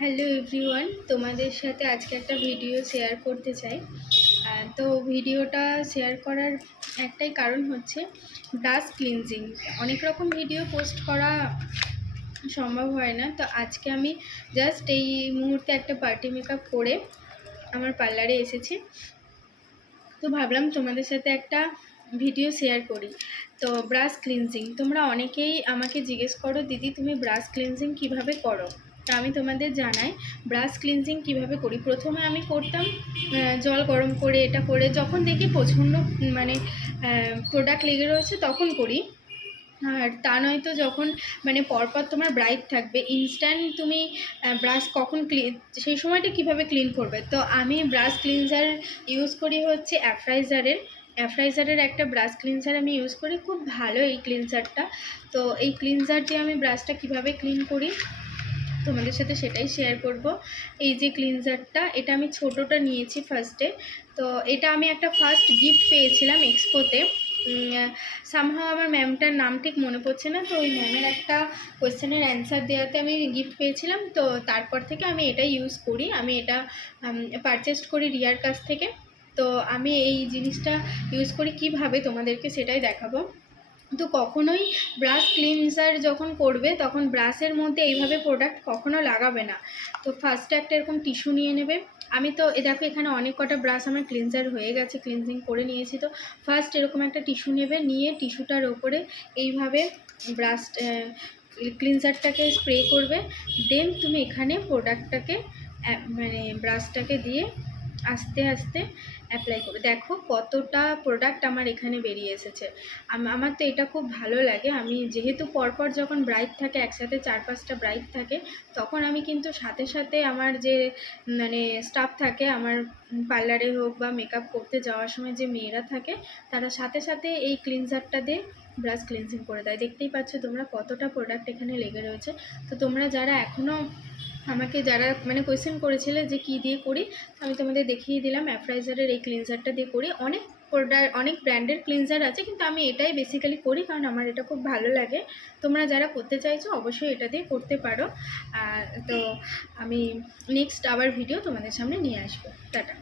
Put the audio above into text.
Hello everyone, তোমাদের সাথে আজকে একটা ভিডিও শেয়ার করতে চাই। তো ভিডিওটা শেয়ার করার একটাই কারণ হচ্ছে ব্রাশ ক্লিনজিং। অনেক রকম ভিডিও পোস্ট করা সম্ভব হয় না, তো আজকে আমি জাস্ট এই মুহূর্তে একটা পার্টি মেকআপ করে আমার পার্লারে এসেছি, তো ভাবলাম তোমাদের সাথে একটা ভিডিও শেয়ার করি। তো ব্রাশ ক্লিনজিং, তোমরা অনেকেই আমাকে জিজ্ঞেস করো, দিদি তুমি ব্রাশ ক্লিনজিং কিভাবে করো? তা আমি তোমাদের জানাই ব্রাশ ক্লিনজিং কিভাবে করি। প্রথমে আমি করতাম জল গরম করে, এটা করে যখন দেখি প্রচণ্ড প্রোডাক্ট লেগে রয়েছে তখন করি। আর তা নয়তো যখন পরপর তোমার ব্রাইট থাকবে, ইনস্ট্যান্ট তুমি ব্রাশ কখন সেই সময়টা কিভাবে ক্লিন করবে। তো আমি ব্রাশ ক্লিনজার ইউজ করি হচ্ছে অ্যাফ্রাইজারের একটা ব্রাশ ক্লিনজার আমি ইউজ করি, খুব ভালো এই ক্লিনজারটা। তো এই ক্লিনজার দিয়ে আমি ব্রাশটা কিভাবে ক্লিন করি তোমাদের সাথে সেটাই শেয়ার করব। এই যে ক্লিনজারটা, এটা আমি ছোটোটা নিয়েছি ফার্স্টে। তো এটা আমি একটা ফার্স্ট গিফট পেয়েছিলাম এক্সপোতে। সামহাও আমার ম্যামটার নাম ঠিক মনে পড়ছে না, তো ওই ম্যামের একটা কোয়েশ্চেনের অ্যান্সার দেওয়াতে আমি গিফট পেয়েছিলাম। তো তারপর থেকে আমি এটা ইউজ করি, আমি এটা পারচেস্ট করি রিয়ার কাছ থেকে। তো আমি এই জিনিসটা ইউজ করি কিভাবে তোমাদেরকে সেটাই দেখাবো। তো কখনোই ব্রাশ ক্লিনজার যখন করবে তখন ব্রাশের মধ্যে এইভাবে প্রোডাক্ট কখনো লাগাবে না। তো ফার্স্টে একটা এরকম টিস্যু নিয়ে নেবে। আমি তো দেখো এখানে অনেক কটা ব্রাশ আমার ক্লিনজার হয়ে গেছে, ক্লিনজিং করে নিয়েছি। তো ফার্স্ট এরকম একটা টিস্যু নেবে, নিয়ে টিস্যুটার ওপরে এইভাবে ব্রাশ ক্লিনজারটাকে স্প্রে করবে। দেন তুমি এখানে প্রোডাক্টটাকে ব্রাশটাকে দিয়ে আস্তে আস্তে অ্যাপ্লাই করবে। দেখো কতটা প্রোডাক্ট আমার এখানে বেরিয়ে এসেছে। আমার তো এটা খুব ভালো লাগে। আমি যেহেতু পরপর যখন ব্রাইট থাকে, একসাথে 4-5টা ব্রাইট থাকে, তখন আমি কিন্তু সাথে সাথে আমার যে স্টাফ থাকে, আমার পার্লারে হোক বা মেকআপ করতে যাওয়ার সময় যে মেয়েরা থাকে, তারা সাথে সাথে এই ক্লিনজারটা দিয়ে ব্রাশ ক্লিনজিং করে দেয়। দেখতেই পাচ্ছ তোমরা কতটা প্রোডাক্ট এখানে লেগে রয়েছে। তো তোমরা যারা এখনও আমাকে কোয়েশ্চেন করেছিলে যে কী দিয়ে করি, আমি তোমাদের দেখিয়ে দিলাম অ্যাফ্রাইজারের এই ক্লিনজারটা দিয়ে করি। অনেক ব্র্যান্ডের ক্লিনজার আছে, কিন্তু আমি এটাই বেসিক্যালি করি কারণ আমার এটা খুব ভালো লাগে। তোমরা যারা করতে চাইছো অবশ্যই এটা দিয়ে করতে পারো। তো আমি নেক্সট আবার ভিডিও তোমাদের সামনে নিয়ে আসবো। টাটা।